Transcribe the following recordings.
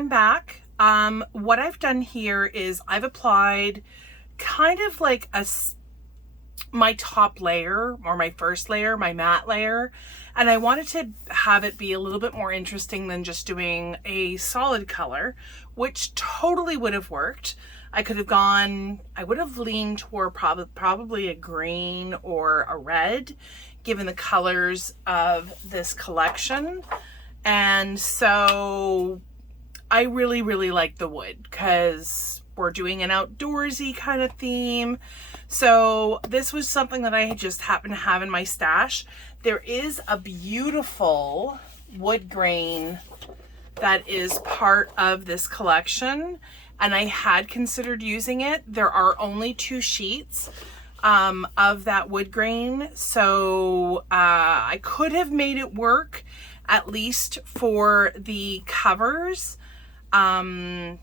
I'm back. What I've done here is I've applied kind of like my top layer, or my first layer, my matte layer, and I wanted to have it be a little bit more interesting than just doing a solid color, which totally would have worked. I would have leaned toward probably a green or a red, given the colors of this collection. And so I really, really like the wood because we're doing an outdoorsy kind of theme. So this was something that I just happened to have in my stash. There is a beautiful wood grain that is part of this collection, and I had considered using it. There are only 2 sheets of that wood grain, so I could have made it work, at least for the covers. And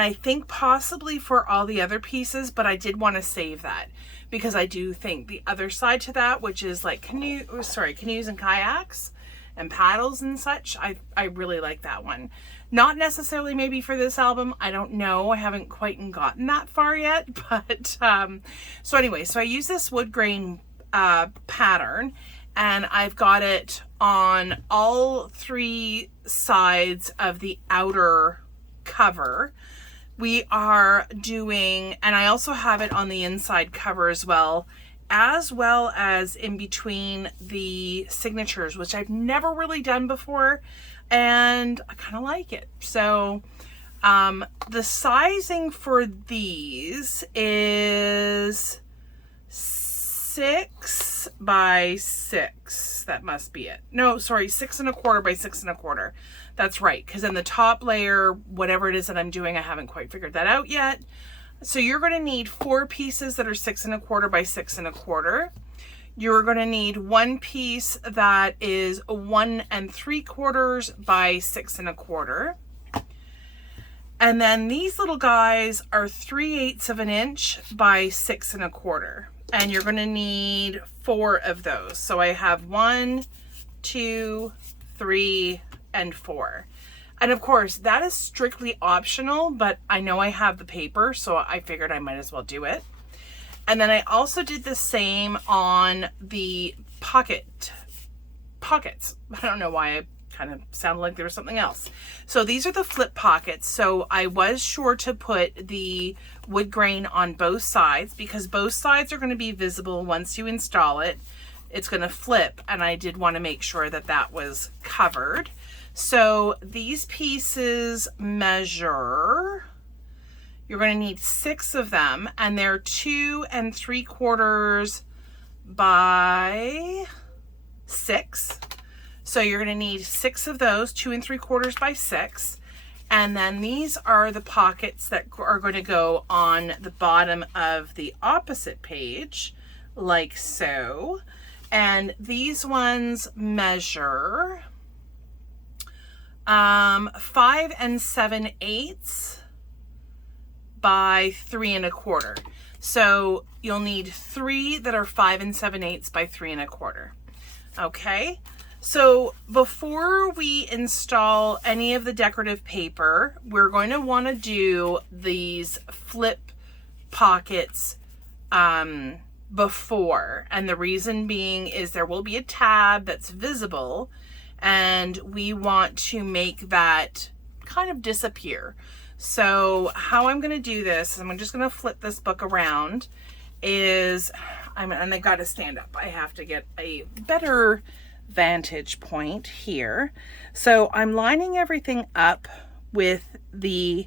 I think possibly for all the other pieces, but I did want to save that because I do think the other side to that, which is like canoes and kayaks and paddles and such, I really like that one. Not necessarily maybe for this album, I don't know, I haven't quite gotten that far yet, but so anyway, so I use this wood grain pattern, and I've got it on all 3 sides of the outer cover. We are doing, and I also have it on the inside cover as well as in between the signatures, which I've never really done before, and I kind of like it. So the sizing for these is 6 by 6. That must be it. No, sorry, 6 1/4 by 6 1/4. That's right, because in the top layer, whatever it is that I'm doing, I haven't quite figured that out yet. So you're going to need 4 pieces that are 6 1/4 by 6 1/4. You're going to need 1 piece that is 1 3/4 by 6 1/4. And then these little guys are 3/8 of an inch by 6 1/4. And you're going to need 4 of those. So I have 1, 2, 3, and 4. And of course, that is strictly optional, but I know I have the paper, so I figured I might as well do it. And then I also did the same on the pockets. I don't know why I kind of sounded like there was something else. So these are the flip pockets. So I was sure to put the wood grain on both sides because both sides are going to be visible once you install it. It's going to flip, and I did want to make sure that that was covered. So these pieces measure, you're going to need 6 of them, and they're 2 3/4 by 6. So you're going to need 6 of those, 2 3/4 by 6. And then these are the pockets that are going to go on the bottom of the opposite page, like so. And these ones measure 5 7/8 by 3 1/4. So you'll need 3 that are 5 7/8 by 3 1/4. Okay. So before we install any of the decorative paper, we're going to want to do these flip pockets before. And the reason being is there will be a tab that's visible, and we want to make that kind of disappear. So how I'm going to do this, I'm just going to flip this book around, and I got to stand up. I have to get a better vantage point here. So I'm lining everything up with the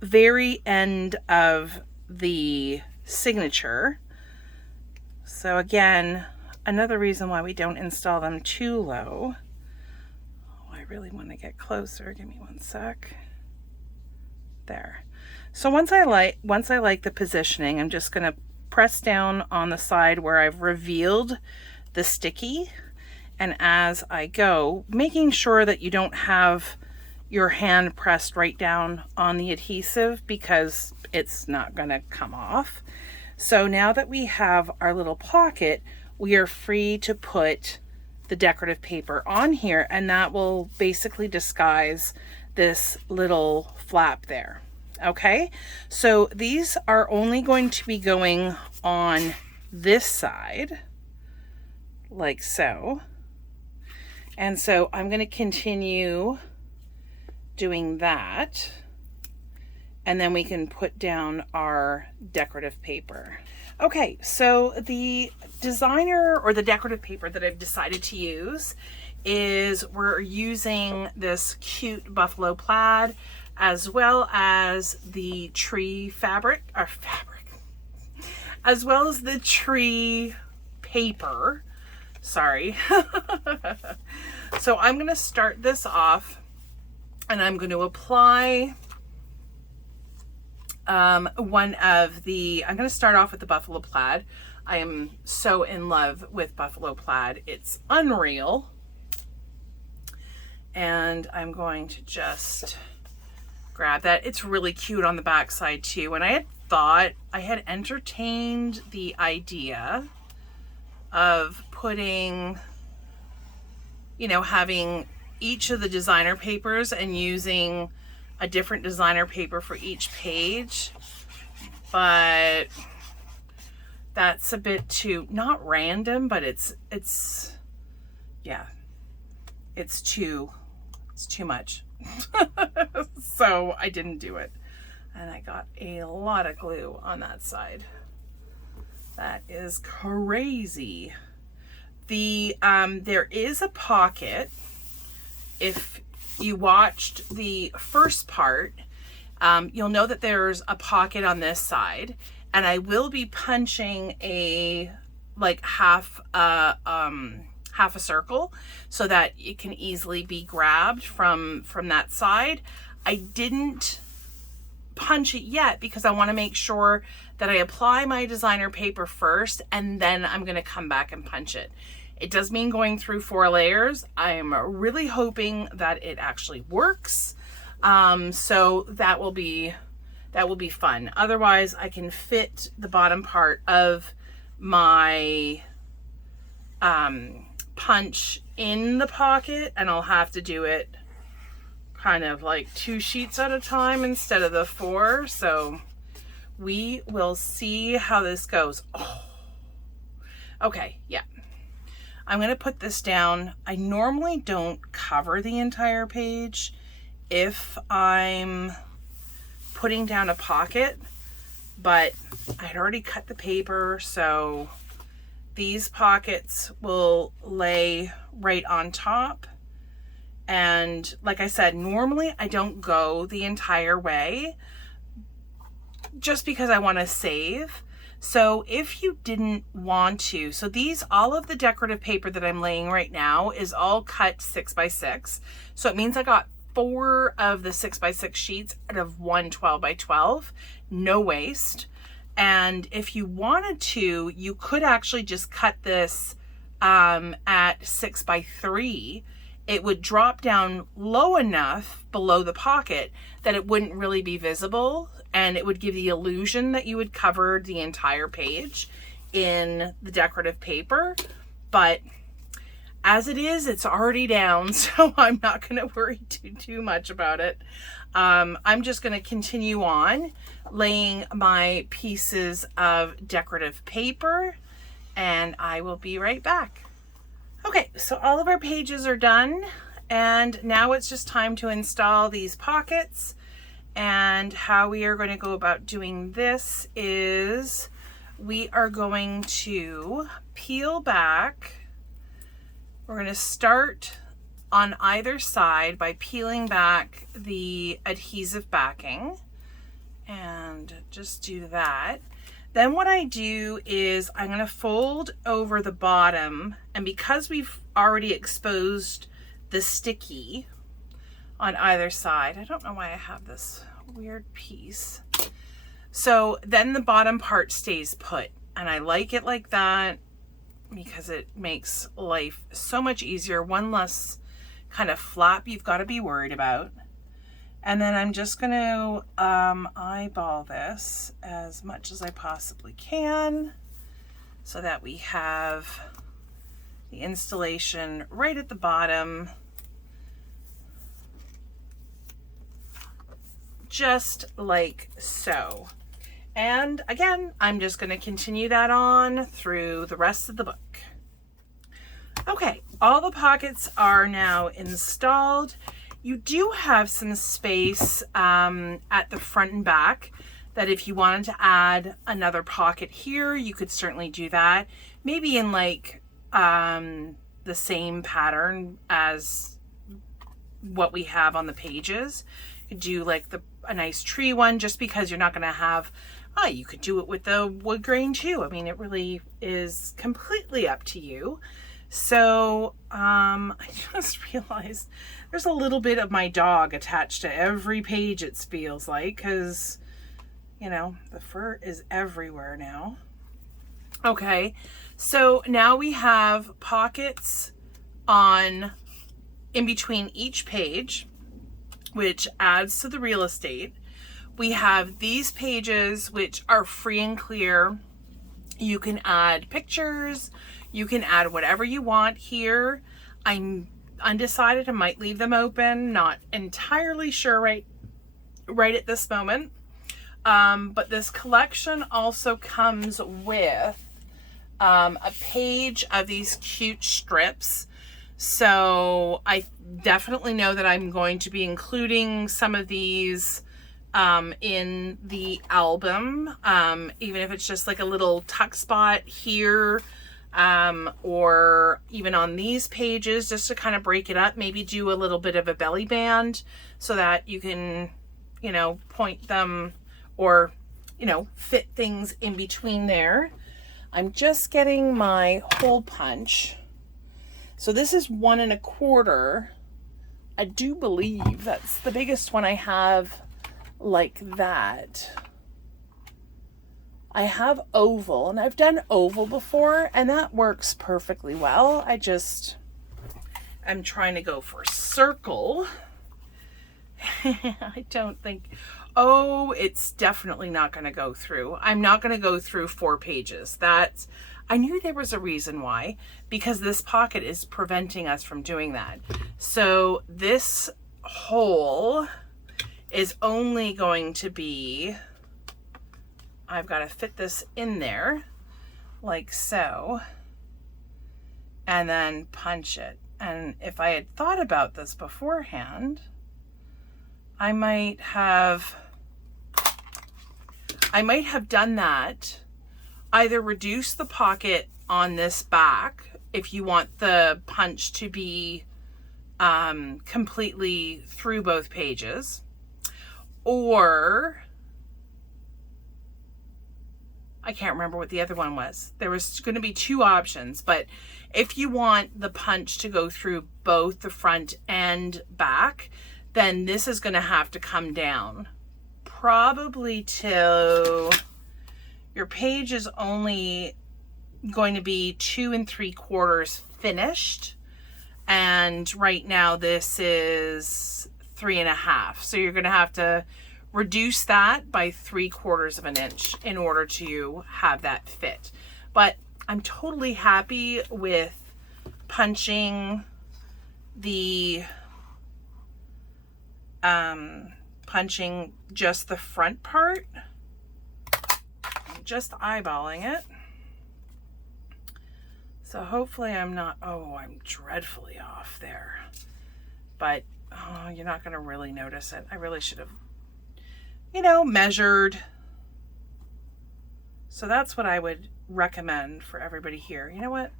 very end of the signature. So again, another reason why we don't install them too low. Oh, I really want to get closer. Give me 1 sec. There. So once I like the positioning, I'm just going to press down on the side where I've revealed the sticky. And as I go, making sure that you don't have your hand pressed right down on the adhesive because it's not going to come off. So now that we have our little pocket, we are free to put the decorative paper on here, and that will basically disguise this little flap there. Okay, so these are only going to be going on this side, like so. And so I'm going to continue doing that. And then we can put down our decorative paper. Okay, so the designer or the decorative paper that I've decided to use is we're using this cute buffalo plaid as well as the tree fabric, as well as the tree paper. Sorry. So I'm going to start this off and I'm going to apply I'm going to start off with the buffalo plaid. I am so in love with buffalo plaid. It's unreal. And I'm going to just grab that. It's really cute on the back side too. And I had entertained the idea of putting, you know, having each of the designer papers and using a different designer paper for each page, but that's a bit too, not random, but it's too much. So I didn't do it. And I got a lot of glue on that side. That is crazy. There is a pocket. If you watched the first part, you'll know that there's a pocket on this side, and I will be punching a half a circle so that it can easily be grabbed from that side. I didn't punch it yet because I want to make sure that I apply my designer paper first, and then I'm going to come back and punch it. It does mean going through 4 layers. I'm really hoping that it actually works. So that will be fun. Otherwise, I can fit the bottom part of my punch in the pocket, and I'll have to do it kind of like 2 sheets at a time instead of the 4. So we will see how this goes. Oh, okay, yeah. I'm going to put this down. I normally don't cover the entire page if I'm putting down a pocket, but I'd already cut the paper, so these pockets will lay right on top. And like I said, normally I don't go the entire way just because I want to save. So if you didn't want to, so all of the decorative paper that I'm laying right now is all cut 6x6. So it means I got 4 of the 6x6 sheets out of one 12x12, no waste. And if you wanted to, you could actually just cut this at 6x3. It would drop down low enough below the pocket that it wouldn't really be visible, and it would give the illusion that you had covered the entire page in the decorative paper. But as it is, it's already down, so I'm not going to worry too much about it. I'm just going to continue on laying my pieces of decorative paper, and I will be right back. Okay, so all of our pages are done, and now it's just time to install these pockets. And how we are going to go about doing this is we are going to peel back. We're going to start on either side by peeling back the adhesive backing, and just do that. Then what I do is I'm going to fold over the bottom, and because we've already exposed the sticky on either side, I don't know why I have this weird piece. So then the bottom part stays put, and I like it like that because it makes life so much easier. One less kind of flap you've got to be worried about. And then I'm just going to eyeball this as much as I possibly can so that we have the installation right at the bottom. just like so. And again, I'm just going to continue that on through the rest of the book. Okay, all the pockets are now installed. You do have some space at the front and back that if you wanted to add another pocket here, you could certainly do that. Maybe in like the same pattern as what we have on the pages. You could do like a nice tree one, just because you're not going to have, you could do it with the wood grain too. I mean, it really is completely up to you. So I just realized there's a little bit of my dog attached to every page, it feels like, because, you know, the fur is everywhere now. Okay, so now we have pockets in between each page, which adds to the real estate. We have these pages which are free and clear. You can add pictures, you can add whatever you want here. I'm undecided, I might leave them open, not entirely sure right at this moment. But this collection also comes with a page of these cute strips. So I definitely know that I'm going to be including some of these in the album, even if it's just like a little tuck spot here, or even on these pages, just to kind of break it up, maybe do a little bit of a belly band so that you can, you know, point them or, you know, fit things in between there. I'm just getting my hole punch. So this is 1 1/4. I do believe that's the biggest one I have like that. I have oval, and I've done oval before, and that works perfectly well. I'm trying to go for circle. I don't think, it's definitely not going to go through. I'm not going to go through 4 pages. I knew there was a reason why, because this pocket is preventing us from doing that. So this hole is only going to be, I've got to fit this in there like so, and then punch it. And if I had thought about this beforehand, I might have done that. Either reduce the pocket on this back if you want the punch to be completely through both pages, or I can't remember what the other one was. There was going to be 2 options, but if you want the punch to go through both the front and back, then this is going to have to come down probably till your page is only going to be 2 3/4 finished. And right now this is 3 1/2. So you're going to have to reduce that by 3/4 of an inch in order to have that fit. But I'm totally happy with punching just the front part. I'm just eyeballing it. So hopefully I'm not, I'm dreadfully off there. But you're not going to really notice it. I really should have, measured. So that's what I would recommend for everybody here. You know what?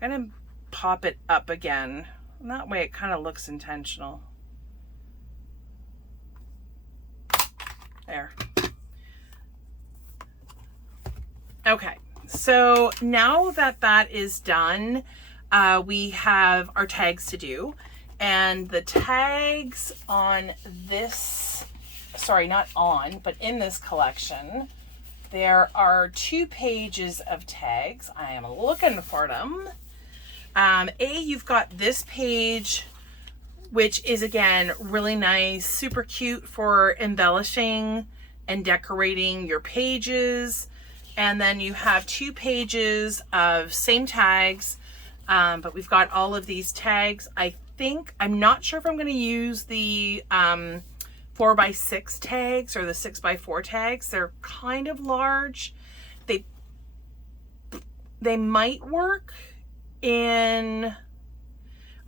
I'm going to pop it up again. And that way it kind of looks intentional. There. Okay. So now that that is done, we have our tags to do. And the tags on this, not on, but in this collection, there are 2 pages of tags. I am looking for them. You've got this page, which is again really nice, super cute for embellishing and decorating your pages. And then you have 2 pages of same tags, but we've got all of these tags. I'm not sure if I'm going to use the 4x6 tags or the 6x4 tags. They're kind of large. They might work in,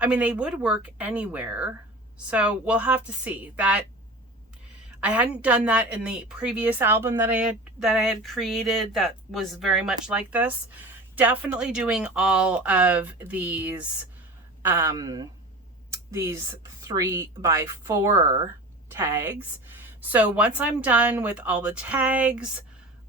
I mean, they would work anywhere. So we'll have to see. That I hadn't done that in the previous album that I had created that was very much like this. Definitely doing all of these 3x4 tags. So once I'm done with all the tags,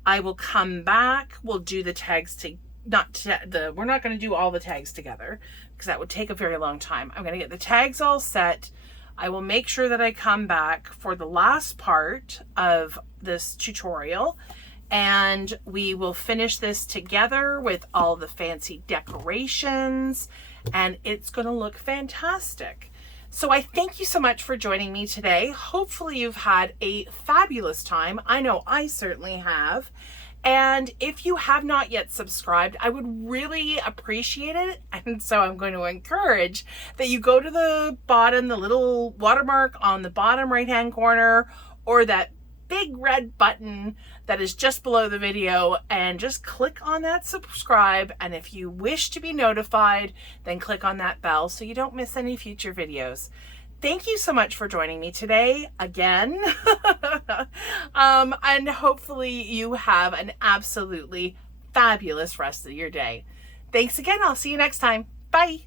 I will come back. We'll do the tags we're not going to do all the tags together because that would take a very long time. I'm going to get the tags all set. I will make sure that I come back for the last part of this tutorial, and we will finish this together with all the fancy decorations, and it's going to look fantastic. So I thank you so much for joining me today. Hopefully you've had a fabulous time. I know I certainly have. And if you have not yet subscribed, I would really appreciate it. And so I'm going to encourage that you go to the bottom, the little watermark on the bottom right-hand corner, or that big red button that is just below the video, and just click on that subscribe. And if you wish to be notified, then click on that bell so you don't miss any future videos. Thank you so much for joining me today again. And hopefully you have an absolutely fabulous rest of your day. Thanks again. I'll see you next time. Bye.